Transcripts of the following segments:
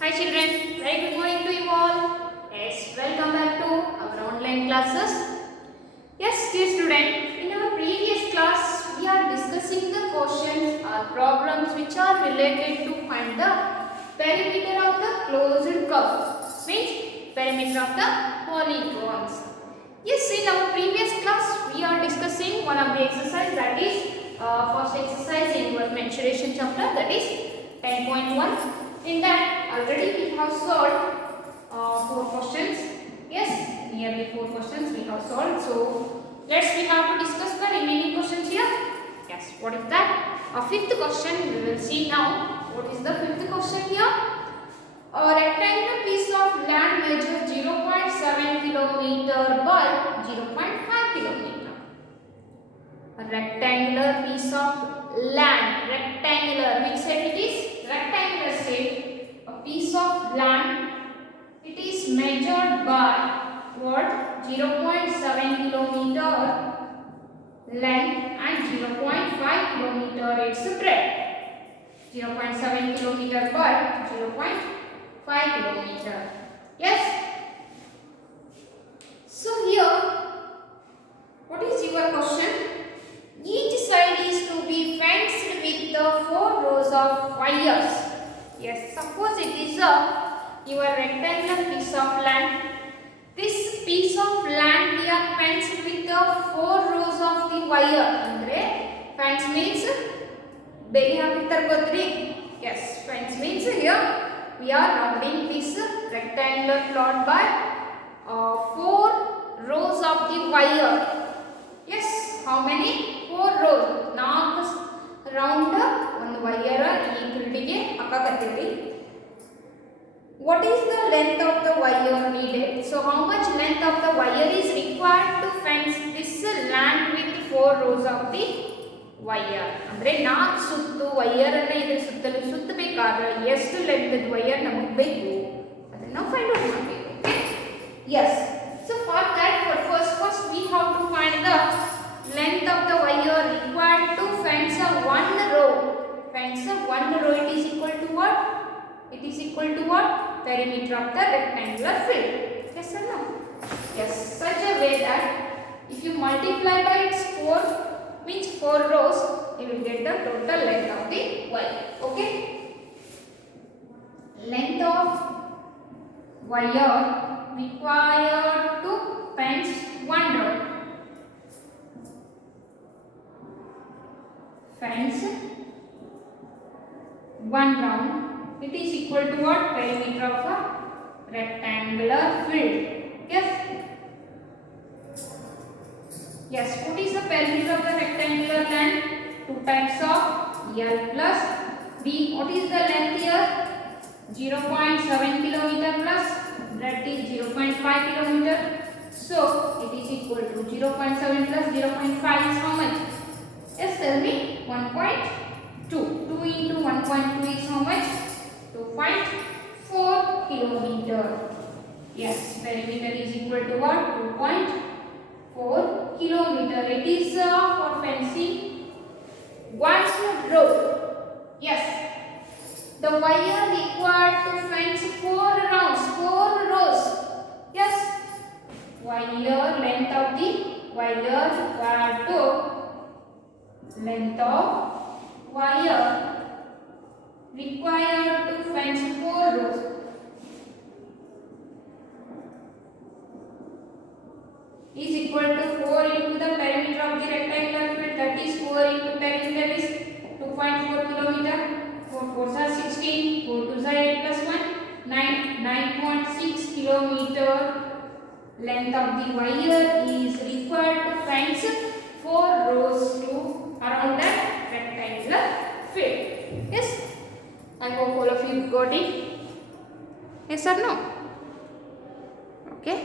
Hi children, very good morning to you all. Yes, welcome back to our online classes. Yes, dear student, in our previous class we are discussing the questions or problems which are related to find the perimeter of the closed curve, means perimeter of the polygons. Yes, in our previous class we are discussing one of the exercise, that is first exercise in your mensuration chapter, that is 10.1. In that already we have solved 4 questions. Yes, nearly 4 questions we have solved. So let's we have to discuss the remaining questions here. Yes, what is that? A fifth question we will see now. What is the fifth question here? A rectangular piece of land measures 0.7 kilometer by 0.5 kilometer. A rectangular piece of land, rectangular, which shape it is? Rectangular shape. A piece of land, it is measured by what? 0.7 kilometer length and 0.5 kilometer its breadth. 0.7 kilometer by 0.5 kilometer. Yes. So here, what is your question? Each side is to be fenced with the 4 rows of wires. Yes, suppose it is your rectangular piece of land. This piece of land we are fenced with the 4 rows of the wire. Andre fence means ಬೇಲಿ ಹಾಕಿರ್ತಾರೆ ಗೊತ್ತ್ರಿ. Yes, fence means here we are rounding this rectangular plot by 4 rows of the wire. Yes, how many? 4 rows. 4 round ಒಂದು wire ಈ ಗ್ರಿಡ್ಗೆ ಹಾಕಕತ್ತೀವಿ. What is the length of the wire needed? So how much length of the wire is required to fence this land with 4 rows of the wire? ಅಂದ್ರೆ 4 ಸುತ್ತು wire ಅನ್ನು ಇದರ ಸುತ್ತಲೂ ಸುತ್ತಬೇಕಾದ್ರೆ ಎಷ್ಟು length wire ನಮಗೆ ಬೇಕು ಅದನ್ನ ನಾವು ಫೈಂಡ್ ಔಟ್ ಮಾಡಬೇಕು. Yes, so for that, first we have to find the length of the wire required to fence a one row. Fence a one row, it is equal to what? It is equal to what? Perimeter of the rectangular field. Yes or no? Yes, such a way that if you multiply by its 4, means 4 rows, you will get the total length of the wire. Okay? Length of wire required to fence one row. Fence one round, it is equal to what? Perimeter of a rectangular field. Yes. Yes, what is the perimeter of the rectangular land? 2 times of L plus B. What is the length here? 0.7 kilometer plus that is 0.5 kilometer. So it is equal to 0.7 plus 0.5 is how much? Yes, tell me. 1.2. 2 into 1.2 is how much? 2.4 kilometer. Yes, perimeter is equal to what? 2.4 kilometer. It is for fencing one row. Yes, the wire required to fence 4 rounds, 4 rows. Yes, wire length of the wire required to length of wire required to fence 4 rows is equal to 4 into the perimeter of the rectangular field, that is 4 into perimeter is 2.4 kilometer. 4 4s are 16, 4 2s are 8 plus 1, 9.6 kilometer length of the wire is required to fence 4 rows to around that rectangular field. Yes, I hope all of you got it. Yes or no? Okay,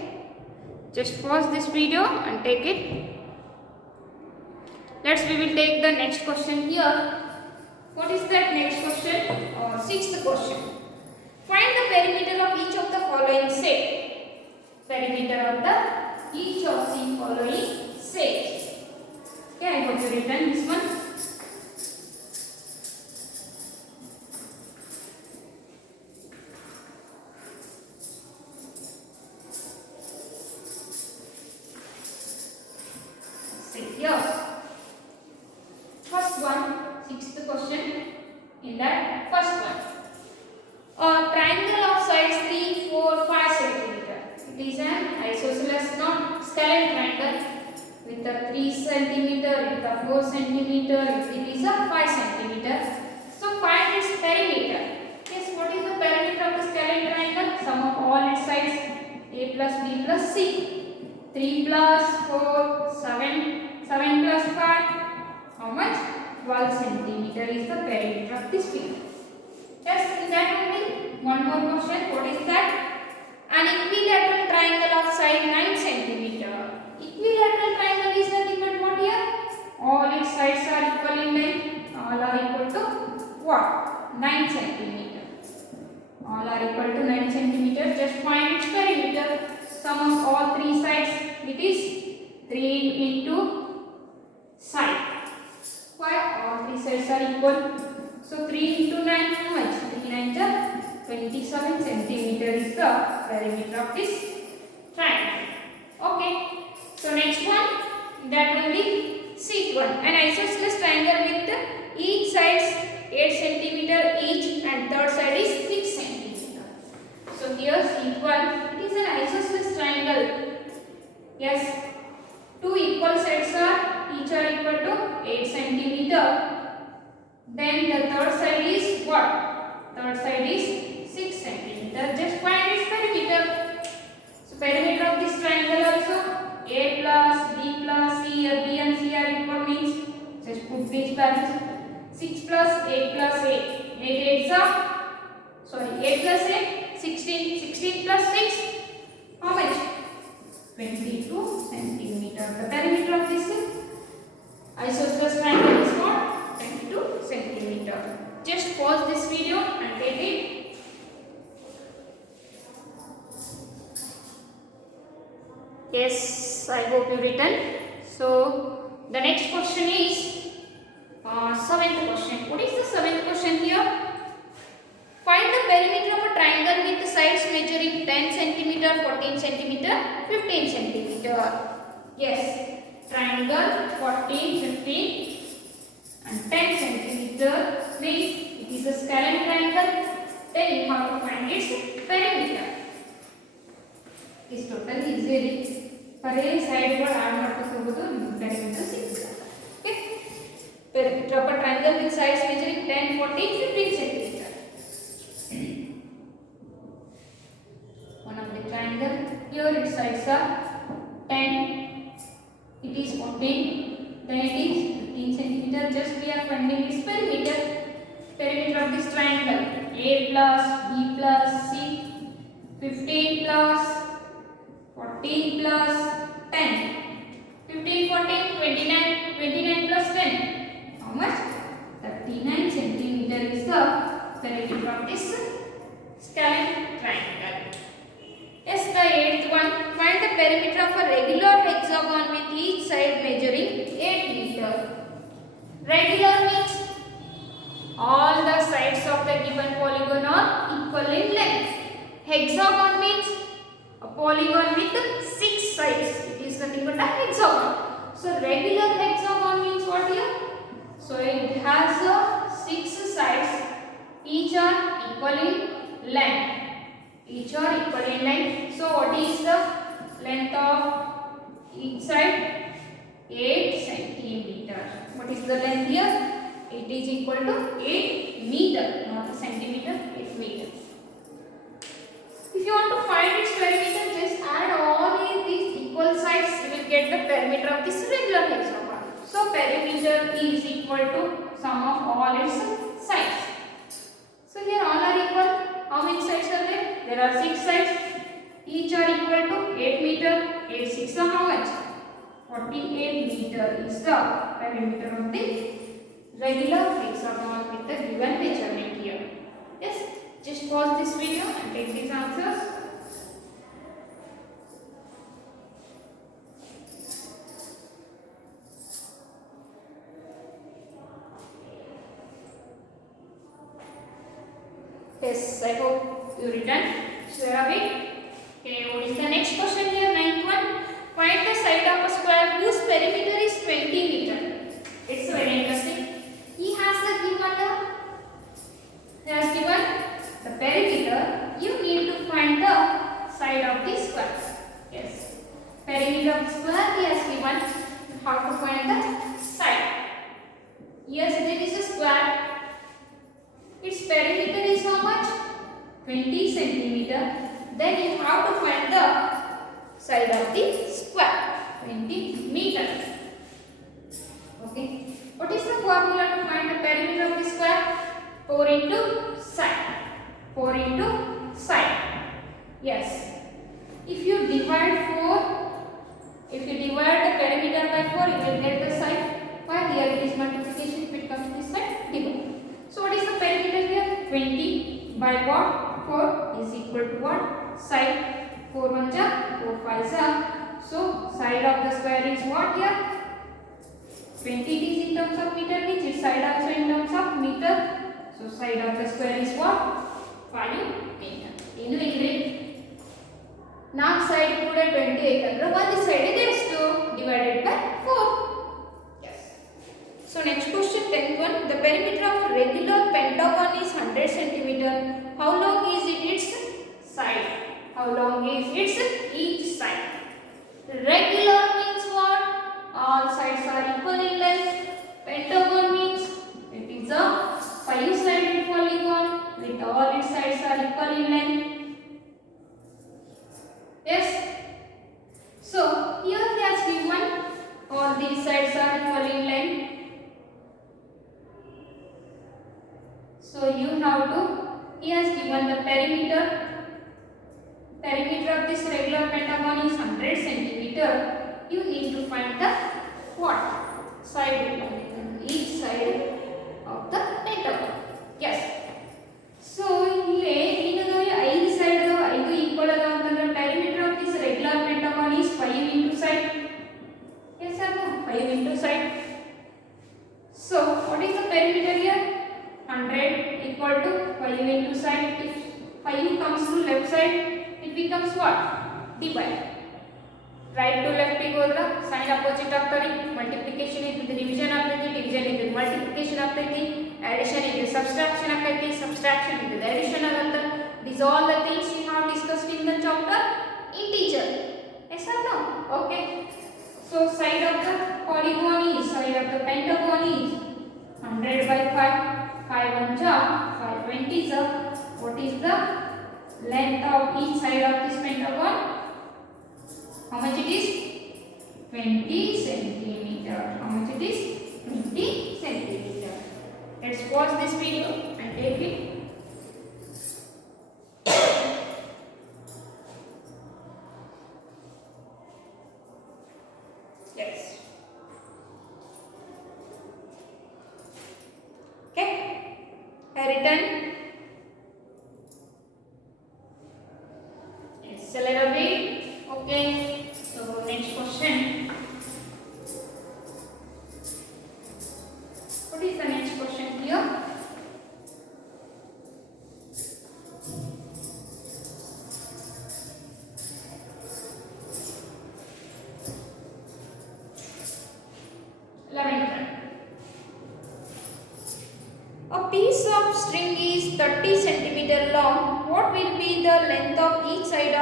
just pause this video and take it. We will take the next question here. What is that next question? Sixth question. Find the perimeter of each of the following set. Perimeter of the each of the following set. Okay, I hope you written this one. sixth question in that first one. A triangle of sides 3, 4, 5 centimeter. It is an isosceles non-scalene triangle with a 3 centimeter, with a 4 centimeter, it is a 5 centimeter. So find its perimeter. Yes, what is the perimeter of the scalene triangle? Sum of all its sides a plus b plus c. 3 plus 4, 7, 7 plus 5. How much? 12 centimeter is the perimeter of this figure. Yes, in that only one more question. What is that? An equilateral triangle of side 9 centimeter. Equilateral triangle is nothing but what here? All its sides are equal in length. All are equal to what? 9 centimeter. All are equal to 9 centimeter. Just find its perimeter. Sum of all three sides, it is 3 into side. Why? All three sides are equal. So 3 into 9, how much? 3 9 is 27 centimeter is the perimeter of this triangle. Okay. So next one, that will be sixth one. An isosceles triangle with each sides 8 centimeter each and third side is 6 centimeter. So here sixth one, it is an isosceles triangle. Yes. Two equal sides are each are equal to 8 centimeter. Then the third side is what? Third side is 6 centimeter. Just find its perimeter. So perimeter of this triangle also a plus b plus c. Here b and c are equal means just put these values. 6 plus 8 plus 8. 8 8s are sorry 8 plus 8 16. 16 plus 6 how much? 22 centimeter. The perimeter of this isosceles triangle is what? 22 centimeter. Just pause this video and take it. Yes, I hope you written. So the next question is seventh question. What is the seventh question here? Find the perimeter of a triangle with sides measuring 10 centimeter, 14 centimeter, 15 centimeter. Yes, triangle 14, 15 and 10 centimeter means it is a scalene triangle. Then you have to find its perimeter. This total easily per side but add ಮಾಡ್ಕೊಳ್ಳಬಹುದು perimeter ಸಿಗುತ್ತೆ. Okay, perimeter of a triangle with sides measuring 10, 14, 15 centimeter. One of the triangle here its sides are 10, it is 14, then it is 15 centimeter. Just we are finding its perimeter. Perimeter of this triangle a plus b plus c. 15 plus 14 plus 10. 15 14 29. 29 plus 10 how much? 39 centimeter is the perimeter of this scalene triangle. Yes, the eighth one. Find the perimeter of a regular hexagon with each side measuring 8 meter. Regular means all the sides of the given polygon are equal in length. Hexagon means a polygon with 6 sides. It is nothing but a hexagon. So regular hexagon means what here? So it has 6 sides. Each are equal in length. Each are equal in length. So what is the length of each side? 8 centimeter. What is the length here? It is equal to 8 meter, not a centimeter, 8 meter. If you want to find its perimeter, just add all these equal sides, you will get the perimeter of this regular hexagon. So perimeter is equal to sum of all its sides. So here all are equal. How many sides are there? There are 6 sides. Each are equal to 8 meter. 8 6 are how much? 48 meter is the perimeter of the regular hexagon with the given measurement here. Yes, just pause this video and take these answers. Yes, I hope you written. Sure of it. Okay, what is the next question here? Ninth one. Find the side of a square whose perimeter is 20 meter. It's very interesting. He has 20 centimeter. Then you have to find the side of the square, 20 meters. Okay. What is the formula to find the perimeter of the square? 4 into side. 4 into side. Yes. If you divide the perimeter by 4, you will get the side. Why? Here it is multiplication. If it comes to this side, divide. So what is the perimeter here? 20 by what? 4 is equal to what? Side. 4 1 ja, 4 5 ja. So side of the square is what here? 20 it is in terms of meter, which is side also in terms of meter. So side of the square is what? 5 meter. Inu ingre 4 side ಕೂಡ 20 ಐತಂದ್ರೆ ಒಂದು side ಇದೆ ಎಷ್ಟು divided by 4. Yes. So next question, 10th one. The perimeter of a regular pentagon is 100 centimeter. How long is its side? How long is its each side? Regular means what? All sides are equal in length. Pentagon means it is a 5-sided polygon with all its sides are equal in length. Yes. So here he has given all these sides are equal in length. So you have to, he has given the perimeter. Perimeter of this regular pentagon is 100 centimeter. You need to find the what? Side, each side of the pentagon. Yes. So here ಏನದಾವೆ 5 side ಅದಾವ 5 equal ಅದಾವ ಅಂತಂದ್ರೆ perimeter of this regular pentagon is 5 into side. Yes or no? 5 into side. So what is the perimeter here? 100 equal to 5 into side. If 5 comes to left side, it becomes what? Divide. Right to left ಗೆ ಹೋದ್ರೆ sign opposite ಆಗ್ತದೆ. Multiplication into division ಆಗ್ತದೆ, division into multiplication ಆಗ್ತದೆ, addition into subtraction ಆಗ್ತದೆ, subtraction into addition ಆಗುತ್ತೆ. These all the things we have discussed in the chapter integer. Yes or no? Okay. So side of the polygon is, side of the pentagon is 100 by 5. 5 1 ja, 5 20 ja. What is the length of each side of this pentagon? How much it is? 20 centimeter. How much it is? 20 centimeter. Let's pause this video and take it. Yes. Okay. I written. Accelerate. Okay. So next question. What is the next question here? A piece of string is 30 centimeter long. What will be the length of each side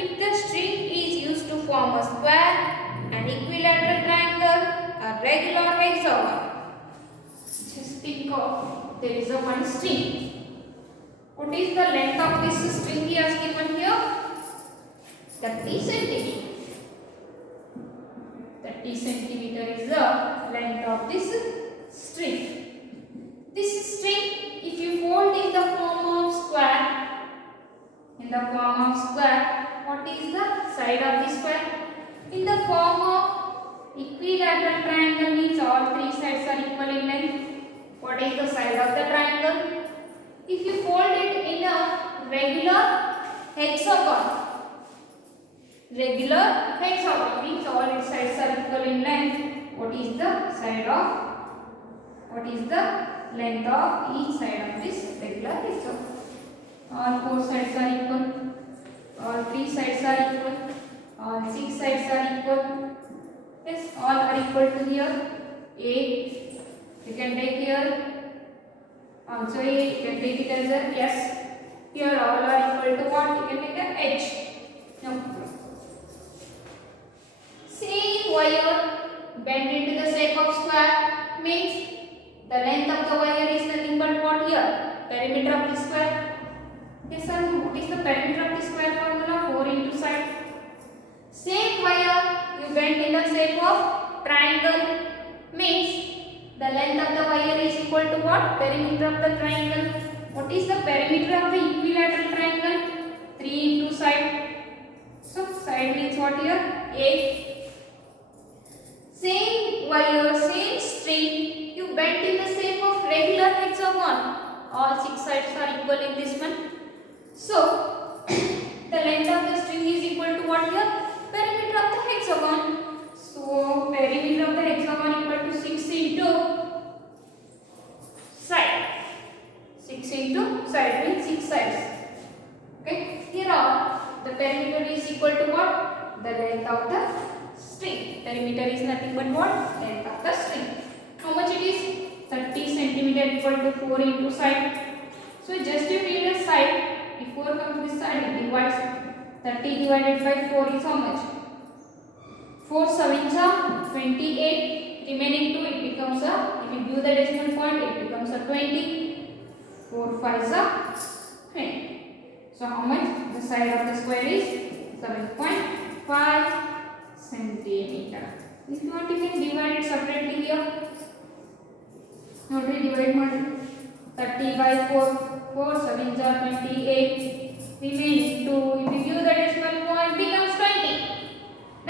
if the string is used to form a square, an equilateral triangle, a regular hexagon? Just think of, there is a one string. What is the length of this string he has given here? 30 centimeter. 30 centimeter is the length of this string. This string, if you fold in the form of square, what is the side of the square? In the form of equilateral triangle means all three sides are equal in length. What is the side of the triangle? If you fold it in a regular hexagon means all its sides are equal in length. What is the length of each side of this regular hexagon? All 4 sides are equal, all 3 sides are equal, all 6 sides are equal. Yes, all are equal to here. A, you can take here, also A, you can take it as a yes. Here all are equal to what? You can take a H. No. Same wire bent into the shape of square means the length of the wire is nothing but what here? Perimeter of the square. Yes sir, what is the perimeter of the square formula? 4 into side. Same wire you bend in the shape of triangle means the length of the wire is equal to what? Perimeter of the triangle. What is the perimeter of the equilateral triangle? 3 into side. So side means what here? A. Same wire, same string you bend in the shape of regular hexagon. All 6 sides are equal in this one. So the length of the string is equal to what here? Perimeter of the hexagon. So perimeter of the hexagon equal to 6 into side. 6 into side means 6 sides. Okay. Here are the perimeter is equal to what? The length of the string. Perimeter is nothing but what? Length of the string. How much it is? 30 centimeter equal to 4 into side. So just you need a side. If 4 comes this side, it divides. 30 divided by 4 is how much? 4 sevens are 28. Remaining 2 it becomes a, if you give the decimal point, it becomes a 20. 4 5s are 20. So how much? The side of the square is 7.5 centimeter. If you want, you can divide it separately here. Already divide ಮಾಡಿ 30 by 4. 4 sevens are 28. Remaining 2. If you give the decimal point, becomes 20.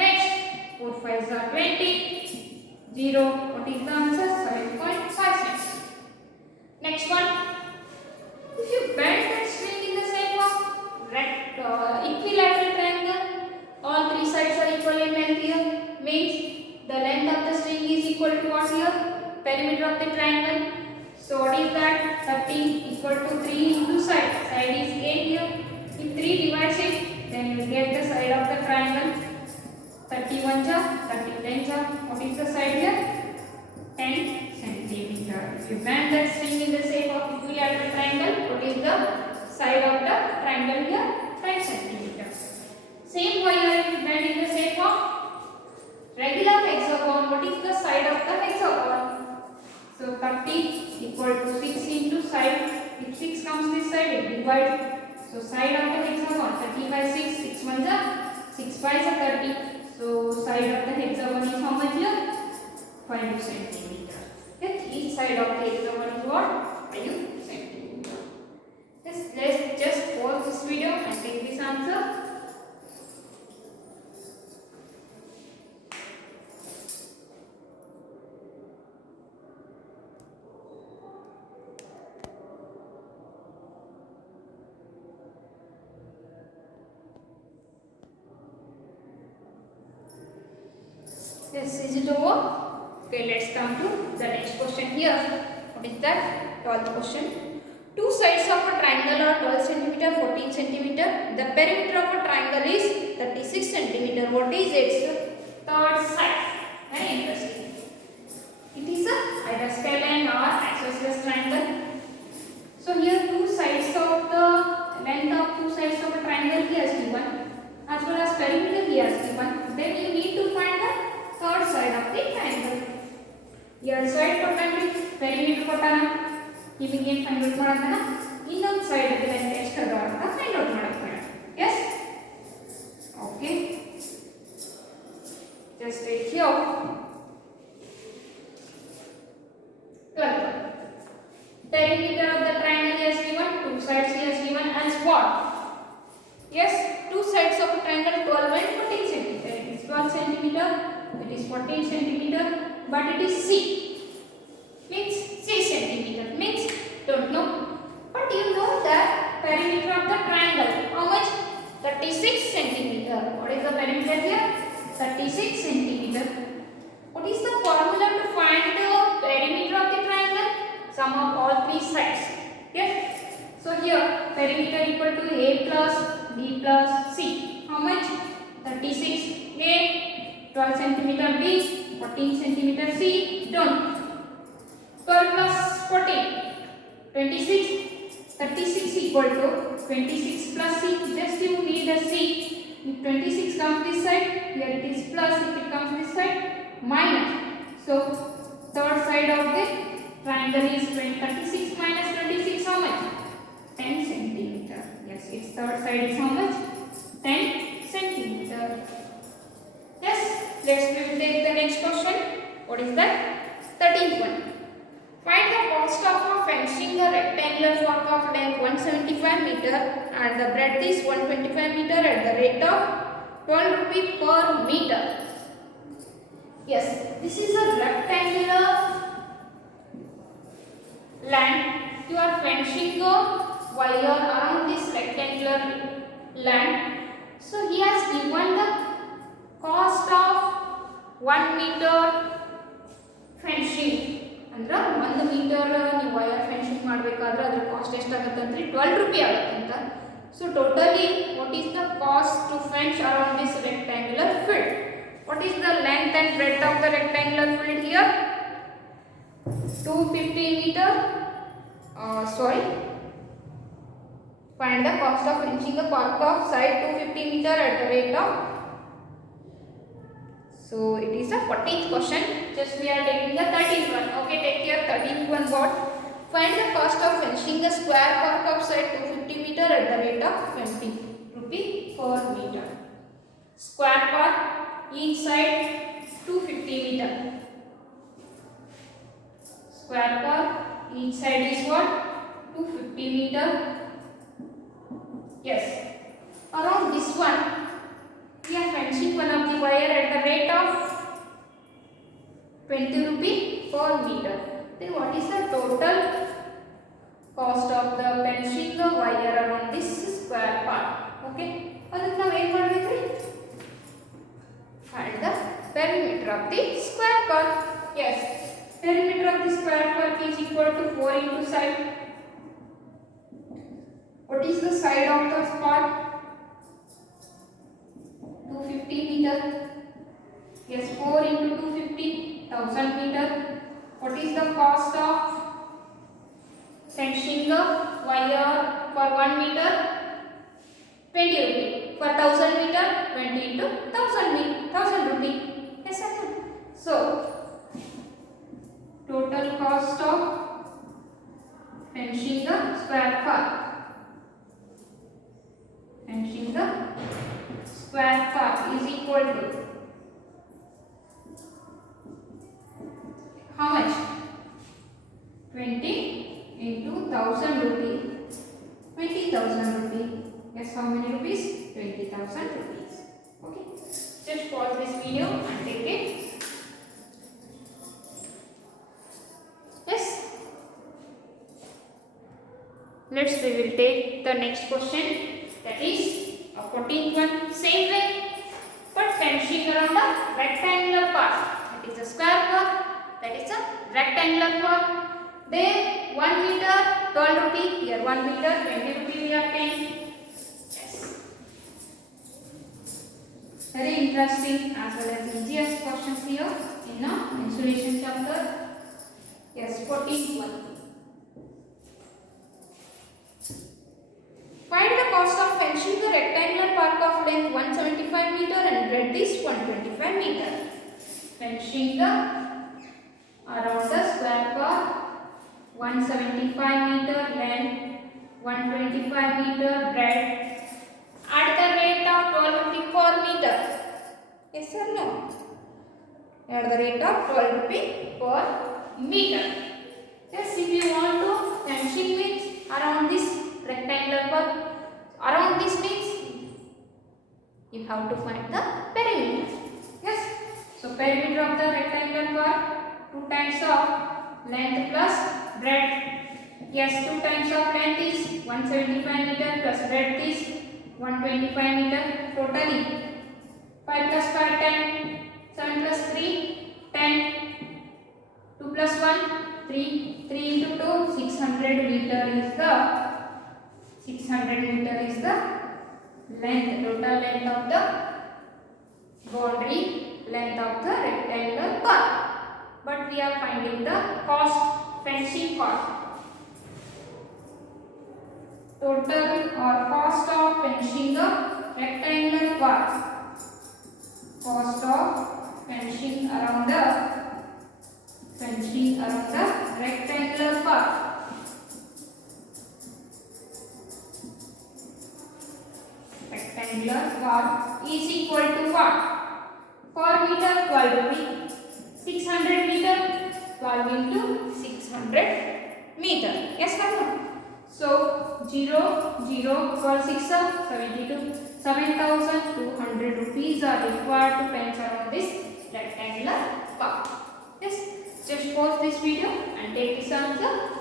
Next, 4 5s are 20. 0. What is the answer? 7.5 cents. Next one. If you bend that string in the shape of equilateral triangle, all 3 sides are equal in length here. Means the length of the string is equal to what here? Perimeter of the triangle. So what is that? 30 equal to 3 into side. Side is 8 here. If 3 divides it, then you get the side of the triangle. 31 ja, 30 10 ja. What is the side here? 10 centimeter. If you bend that string in the shape of equilateral triangle, what is the side of the triangle here? 10 centimeter. Same wire if you bend in the shape of regular hexagon, what is the side of the hexagon? So 30 equal to 6 into side. If 6 comes this side, it divides. So side of the hexagon, 30 by 6, 6 ones are 6 5s are 30. So side of the hexagon is how much here? 5 centimeter. Okay, each side of the hexagon is what? 5 centimeter. Yes, let's just pause this video and take this answer. Yes, is it over? Okay, let's come to the next question here. What is that? 12th question. Two sides of a triangle are 12 centimeter, 14 centimeter. The perimeter of a triangle is 36 centimeter. What is its third side? Very interesting. It is a isosceles or isosceles triangle. So here two sides of the length of two sides of a triangle he has given, as well as perimeter he has given. Then you need to find the third side of the triangle. Here side ಕೊಟ್ಟಂಗೆ perimeter ಕೊಟ್ಟಾನ, ನಿಮಗೆ ಏನು find out ಮಾಡೋಣ? ಇನ್ನೊಂದು side ಗೆ length ಎಷ್ಟು ಅದ ಅಂತ ಫೈಂಡ್ ಔಟ್ ಮಾಡೋಣ. Yes? Okay. Just take here 12. Perimeter of the triangle is given, two sides is given as what? Yes, two sides of a triangle 12 and 14 centimeter. It is 12 centimeter, it is 14 centimeter, but it is C. Means 6 centimeter. Means don't know. But you know that perimeter of the triangle, how much? 36 centimeter. What is the perimeter here? 36 centimeter. What is the formula to find the perimeter of the triangle? Sum of all three sides. Yes. So here perimeter equal to A plus B plus C. How much? 36 A, 12 centimeter B, 14 centimeter C. Done. 12 plus 14, 26. 36 equal to 26 plus C. Just you need a C. If 26 comes this side, here it is plus. If it comes this side, minus. So third side of the triangle is 36 minus 26. How much? 10 centimeter. Yes. its third side is how much? 10 centimeter. Yes, we will take the next question. What is that? 13th one. Find the cost of fencing a rectangular fork of length 175 meter and the breadth is 125 meter at the rate of 12 rupee per meter. Yes, this is a rectangular land. You are fencing a wire around this rectangular land. So he has given the cost of 1 meter fencing. ಅಂದ್ರೆ 1 metre ನೀವು wire fencing ಮಾಡಬೇಕಾದ್ರೆ ಅದರ cost ಎಷ್ಟಾಗುತ್ತೆ ಅಂದ್ರೆ 12 ರೂಪಾಯಿ ಆಗುತ್ತೆ ಅಂತ. So totally what is the cost to fence around this rectangular field? What is the length and breadth of the rectangular field here? 250 meter. Find the cost of fencing a park of side 250 meter at the rate of. So it is the 14th question. Just we are taking the 13th one. Okay, take care. 13th one what? Find the cost of fencing a square park of side 250 meter at the rate of 20 rupee per meter. Square park each side 250 meter. Square park each side is what? 250 meter. Yes. Around this one, we are fencing one of the wire at the rate of 20 rupee per meter. Then what is the total cost of the fencing the wire around this square part? Okay. ಅದಕ್ಕೆ ನಾವು ಏನು ಮಾಡಬೇಕ್ರಿ? Find the perimeter of the square part. Yes. Perimeter of the square part is equal to 4 into side. What is the side of the part? 250 meter. Yes, 4 into 250, 1000 meter. What is the cost of fencing a wire for 1 meter? 20 rupee. For 1000 meter, 20 into 1000 rupee. Yes, sir. So, total cost of fencing the square part. Fencing the square part is equal to how much? 20 into 1000 rupee. 20,000 rupee. Yes, how many rupees? 20,000 rupees. Okay. Just pause this video and take it. Yes. We will take the next question. That is a 14th one. Same way, but fencing around a rectangular part. That is a square part. That is a rectangular part. There 1 meter 12 rupee. Here 1 meter 20 rupee we are paying. Yes. Very interesting as well as easiest questions here in the insulation chapter. Yes, 14th one. Find the cost of fencing the rectangular park of length 175 meter and breadth is 125 meter. Fencing the around the square park 175 meter length, 125 meter breadth at the rate of 12 rupee per meter. Yes or no? At the rate of 12 rupee per meter. Yes, if you want to fencing means around this rectangular part, around this means you have to find the perimeter. Yes, so perimeter of the rectangular part 2 times of length plus breadth. Yes, 2 times of length is 175 meter plus breadth is 125 meter. Totally 5 plus 5 10, 7 plus 3 10, 2 plus 1 3, 3 into 2 600 meter is the 600 meter is the length, total length of the boundary, length of the rectangular part. But we are finding the cost, fencing cost. Total or cost of fencing the rectangular part. Cost of fencing around the rectangular part. rectangular part is equal to what? Per meter 12 rupees. 600 meter 12 into 600 meter. Yes or no? So 0 0 for 6 72. 7,200 rupees are required to fence around this rectangular part. Yes, just pause this video and take this answer.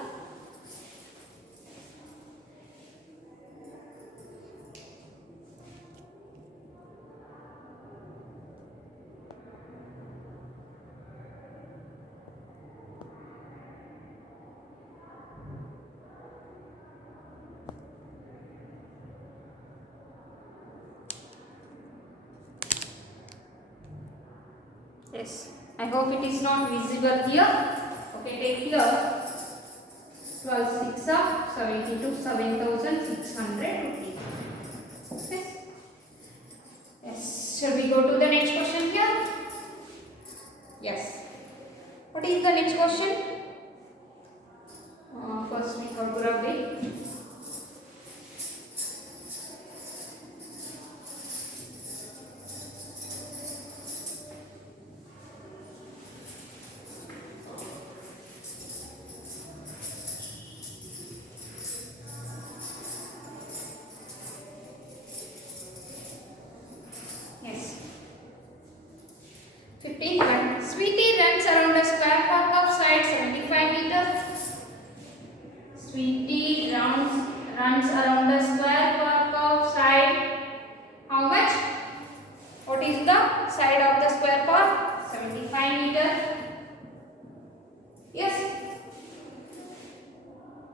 Yes, I hope it is not visible here. Okay, take here 12 6 72 7,600 rupees. Yes. Yes. Shall we go to the next question here? Yes. What is the next question? First we photograph it. Sweetie runs around a square park of side 75 meters. Sweetie runs around a square park of side how much? What is the side of the square park? 75 meters. Yes.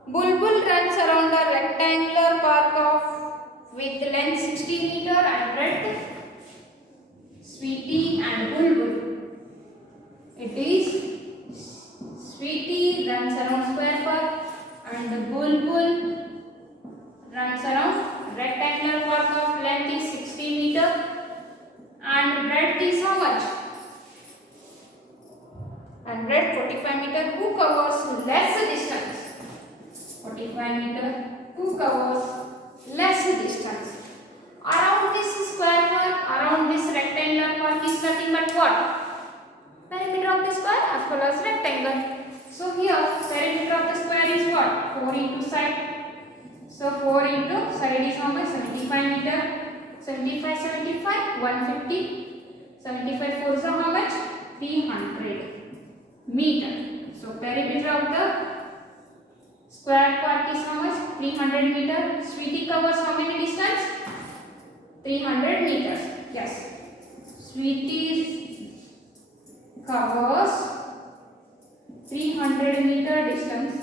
Bulbul runs around a rectangular park of with length 60 meter and breadth. Sweetie and Bulbul. It is Sweetie runs around square park and the Bulbul runs around rectangular park of length is 60 meter and breadth is how much? And breadth 45 meter. Who covers less distance? 45 meter. Who covers less distance? Around this square park, around this rectangular park is nothing but what? Perimeter of the square as well as rectangle. So here perimeter of the square is what? 4 into side. So 4 into side is how much? 75 meter. 75 75 150. 75 4 is how much? 300 meter. So perimeter of the square park is how much? 300 meter. Sweetie covers how many distance? 300 meters. Yes. Sweetie covers 300 meter distance.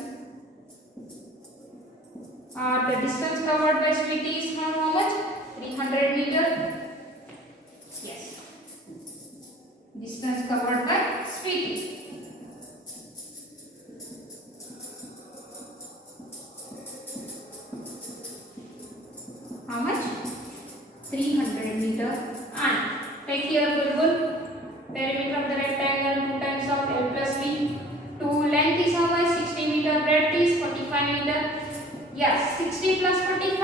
The distance covered by Sweetie is how much? 300 meter. Yes. Distance covered by Sweetie. How much? 300 meter. And take here Bulbul. Perimeter of the rectangle 2 times of L plus B. 2 length is how much? 60 meter. Breadth is 45 meter. Yes, 60 plus 45,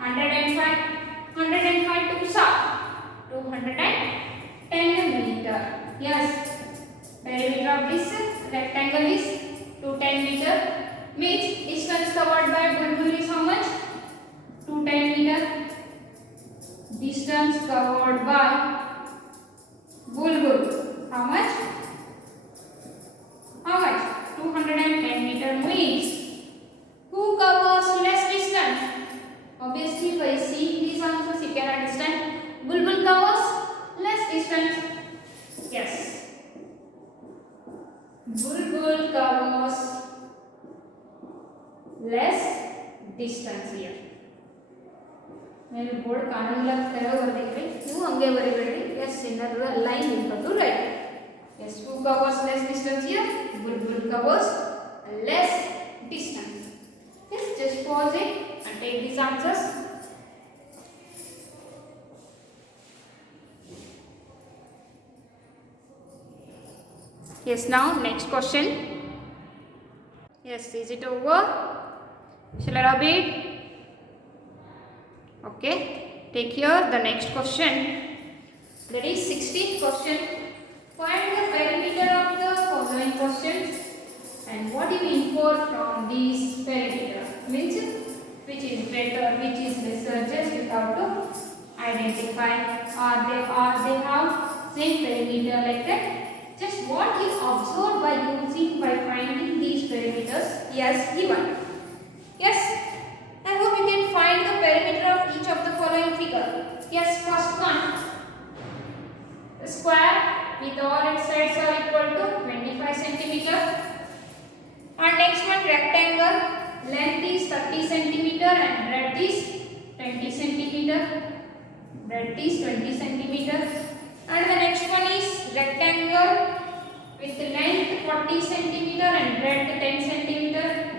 105. 105 to sub 210 meter. Yes, perimeter of this rectangle is 210 meter. Means distance covered by Bulbul is how much? 210 meter. Distance covered by Bulbul. How much? How much? 210 meter means who covers less distance? Obviously, by seeing these answers, you can understand Bulbul covers less distance. Yes. Bulbul covers less distance here. ಮೇಲೆ board ಕಾಣಲ್ಲ ತೆರವು ಬರ್ದಿದ್ರಿ ನೀವು ಹಂಗೆ ಬರಿಬೇಡಿ yes ಏನಾದರೂ line ಇರ್ಬೋದು right yes who covers less distance here Bulbul covers less distance. Yes, just pause it and take these answers. Yes, now next question. Yes, is it over? Shall I rub it? Okay. take here the next question. That is 16th question. Find the perimeter of the following questions and what you infer from these perimeter. Means which is greater, which is lesser, just you have to identify. Are they have same perimeter like that? Just what you observe by finding these perimeters yes given. Yes, I hope you can find the perimeter of each of the following figure. Yes, first one, the square with all its sides are equal to 25 centimeter. And next one, rectangle, length is 30 centimeter and breadth is 20 centimeter. Breadth is 20 centimeter. And the next one is rectangle with length 40 centimeter and breadth 10 centimeter.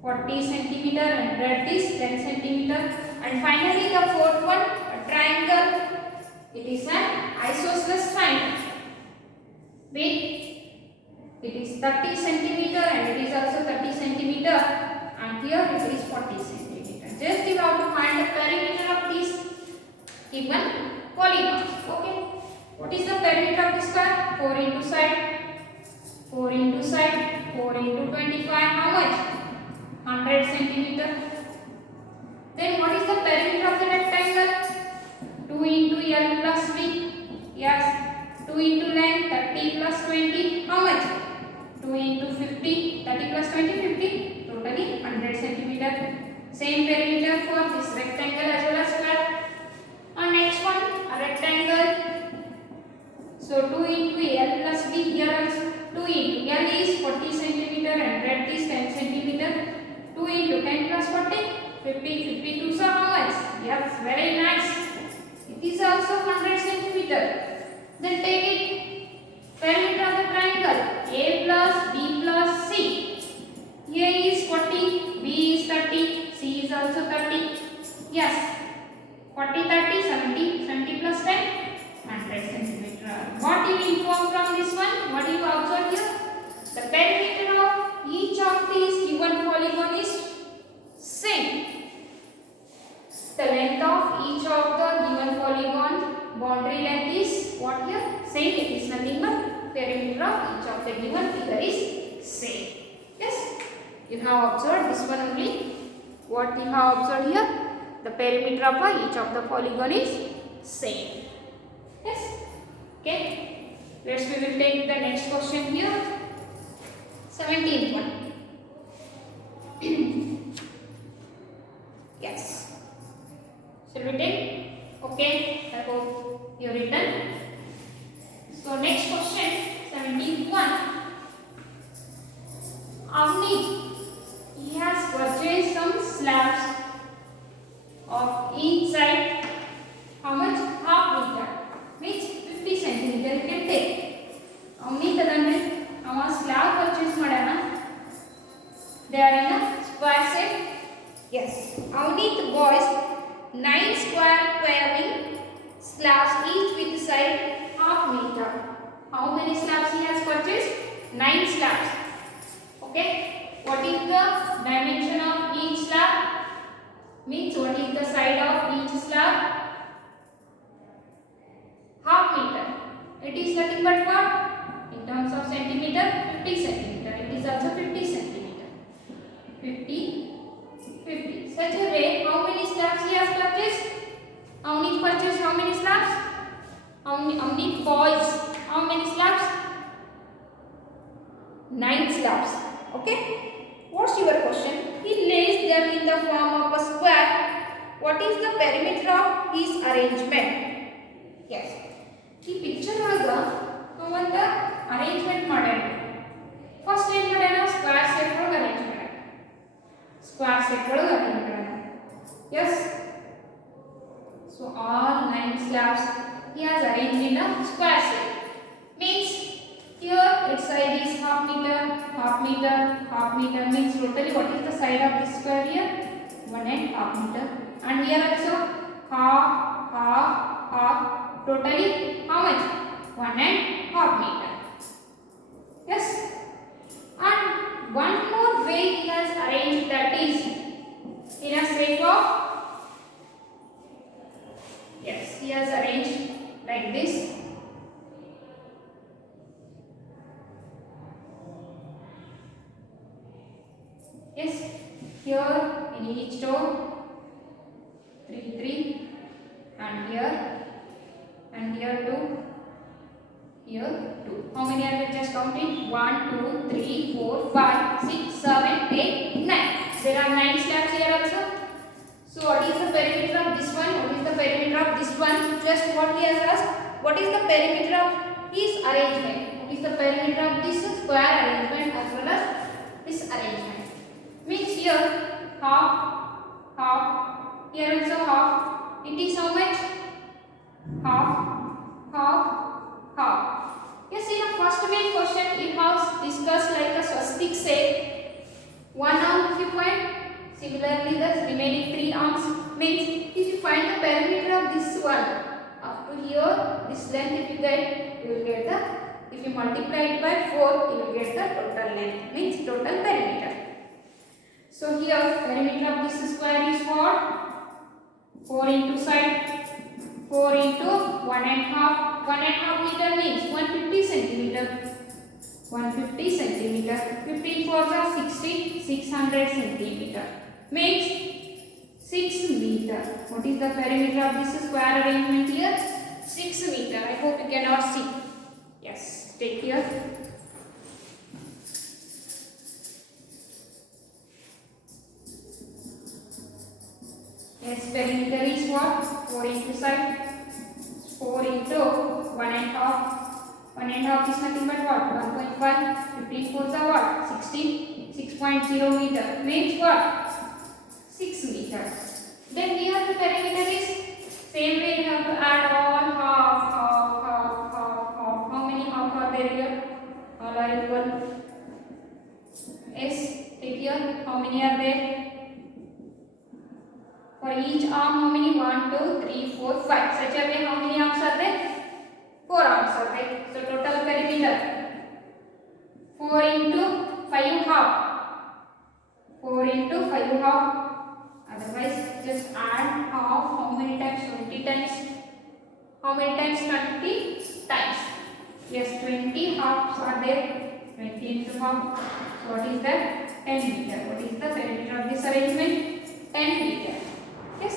40 centimeter and breadth is 10 centimeter. And finally the fourth one, a triangle. It is an isosceles triangle with it is 30 centimeter and it is also 30 centimeter and here it is 40 centimeter. Just you have to find the perimeter of these given polygons. Okay. What is the perimeter of the square? 4 into side. 4 into side. 4 into 25. How much? 100 centimeter. Then what is the perimeter of the rectangle? 2 into L plus V. Yes. 2 into length 30 plus 20. How much? 2 into 50. 30 plus 20, 50. Totally 100 centimeter. Same perimeter for this rectangle as well as square. And next one, a rectangle. So 2 into L plus V here also. 2 into L is 40 centimeter and breadth is 10 centimeter. 2 into 10 plus 40, 50, 52. So how much? Yes, very nice. It is also 100 centimeter. Then take it. Perimeter of the triangle. A plus B plus C. A is 40, B is 30, C is also 30. Yes. 40, 30, 70. 70 plus 10, 100 centimeter. What you inform from this one? What you observe here? The perimeter of each of these given polygon is same. The length of each of the given polygon boundary length is what here? Same. It is nothing but perimeter of each of the given figure is same. Yes. You have observed this one only. What you have observed here? The perimeter of each of the polygon is same. Yes. Okay. Let's we will take the next question here. 17th one. Yes. Shall we take? Okay. I hope you written. So next question, 17th one. Avni, he has purchased some slabs of each side. How much? Half meter. Means 50 centimeter you can take. Avni tadandre, our slab purchase madana. They are in a square set. Yes. Avni the boys 9 square paving slabs each with side half meter. How many slabs he has purchased? 9 slabs. Okay. What is the dimension of each slab? Means what is the side of each slab? Half meter. It is nothing but what? In terms of centimeter, 50 centimeter. It is also 50 centimeter. 50, 50. Such a way, how many slabs he has purchased? Avni purchased how many slabs? Avni boys. How many slabs? 9 slabs. Okay. What's your question? He lays them in the form of a square. What is the perimeter of his arrangement? Yes. ಈ picture ಒಳಗ ಒಂದು arrangement ಮಾಡ್ಯಾರ. First ಏನು ಮಾಡ್ಯಾನ? Square shape ಒಳಗೆ arrange ಮಾಡ್ಯಾನ. Square shape ಒಳಗೆ arrange ಮಾಡ್ಯಾನ. Yes. So all 9 slabs he has arranged in a square shape. Means here its side is half meter, half meter, half meter. Means totally what is the side of this square here? 1.5 meter. And here also half, half, half. Totally how much? 1.5 meter. Yes. And one more way he has arranged, that is in a shape of Yes, here in each row 3 3, and here 2, here 2. How many are there? Just counting. 1 2 3 4 5 6 7 8 9. There are 9 slabs here also. So what is the perimeter of this one? What is the perimeter of this one? Just what he has asked. What is the perimeter of his arrangement? What is the perimeter of this square arrangement as well as this arrangement? Means here half, half. Here also half. It is how much? Half, half, half. Yes, in the first main question it has discussed like a swastik shape. One arm if you find. Similarly, the remaining 3 arms means if you find the perimeter of this one, up to here, this length if you get, you will get the, if you multiply it by 4, you will get the total length, means total perimeter. So here, perimeter of this square is what? 4 into side, 4 into 1.5. 1.5 meter means 150 centimeter. 150 centimeter. 15 fours are 60, 600 centimeter. Means 6 meter. What is the perimeter of this square arrangement here? 6 meter. I hope you cannot see. Yes, take here. Yes, perimeter is what? 4 into side. 4 into 1.5. 1.5 is nothing but what? 1.5. 15 fours are what? 16. 6.0 meter. Means what? 6 meter. Then here the perimeter is same way you have to add all half, half, half, half, half. How many half are there here? All are equal. Yes, take here. How many are there? For each arm, how many? 1, 2, 3, 4, 5. Such a way, how many arms are there? 4 arms are there. So total perimeter 4 into 5 half. 4 into 5 half. Otherwise, just add half. How many times? 20 times. How many times? 20 times. Yes, 20 halves are there. 20 into half. So what is that? 10 meter. What is the perimeter of this arrangement? 10 meter. Yes.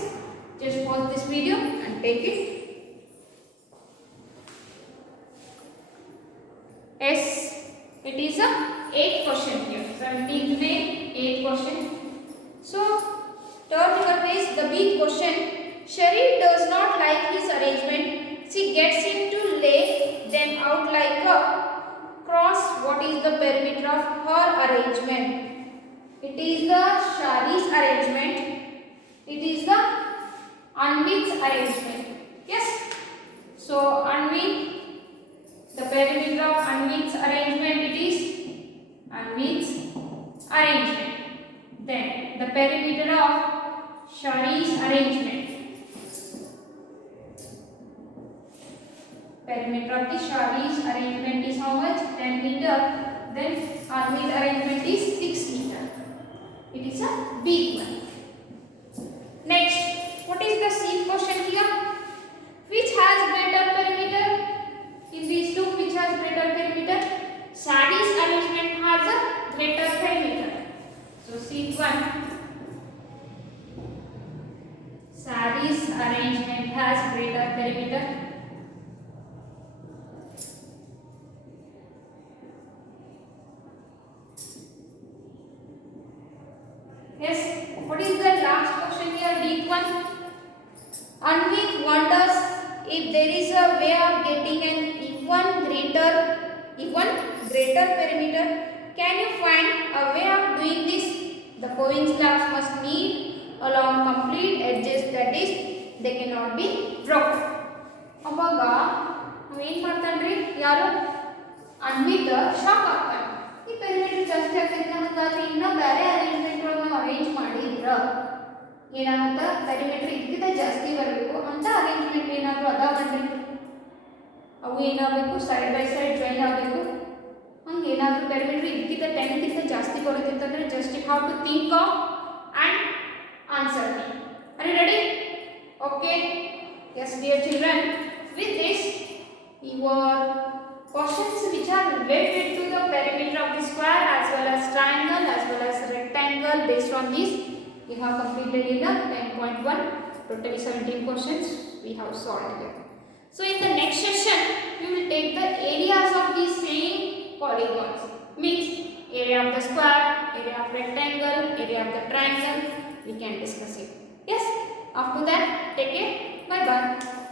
Just pause this video and take it. Yes. It is a 8th question here. 17th May, 8th question. So turn your page, the big question. Sharif does not like his arrangement. She gets him to lay them out like a cross. What is the perimeter of her arrangement? It is the Shari's arrangement. It is the Anvik's arrangement. Yes. So Anvik, the perimeter of Anvik's arrangement, it is Anvik's arrangement. Then the perimeter of Shari's arrangement. Perimeter of the Shari's arrangement is how much? 10 meter. Then Anvik's arrangement is 6 meter. It is a big one. Next, what is the C question here? Which has greater perimeter? In these two, which has greater perimeter? Shari's arrangement has a greater perimeter. So C1. Shari's arrangement has greater perimeter. Yes. What is the last question here? Deep one. Anvik wonders if there is a way of getting an even greater perimeter. Can you find a way of doing this? The Cohen slabs must meet along complete edges, that is, they cannot be broken. ಅವಾಗ ಏನು ಮಾಡ್ತಾನ್ರಿ ಯಾರು Anvith shock ಆಗ್ತಾನೆ. ಈ perimeter ಜಾಸ್ತಿ ಆಗ್ತೈತೆ ನಮಗಾದ್ರೆ ಇನ್ನೂ ಬೇರೆ arrangement ಒಳಗೆ ನಾವು ಅರೇಂಜ್ ಮಾಡಿದ್ರ ಏನಾಗುತ್ತ ಪೆರಿಮೀಟರ್ ಇದಕ್ಕಿಂತ ಜಾಸ್ತಿ ಬರಬೇಕು ಅಂತ ಅರೇಂಜ್ಮೆಂಟ್ ಏನಾದರೂ ಅದಾವನ್ರಿ ಅವು ಏನಾಗಬೇಕು ಸೈಡ್ ಬೈ ಸೈಡ್ ಜಾಯಿನ್ ಆಗಬೇಕು. ಹಂಗೆ ಏನಾದರೂ ಪೆರಿಮೀಟರ್ ಇದಕ್ಕಿಂತ 10ಗಿಂತ ಜಾಸ್ತಿ ಬರುತ್ತಿತ್ತಂದ್ರೆ just how to think of and answer me. Are you ready? Okay. Yes, dear children, with this your questions which are related to the perimeter of the square as well as triangle as well as rectangle. Based on this, we have completed in the 10.1. Totally 17 questions we have solved here. So in the next session, we will take the areas of these same polygons. Means area of the square, area of rectangle, area of the triangle. We can discuss it. Yes. After that, take care. Bye bye.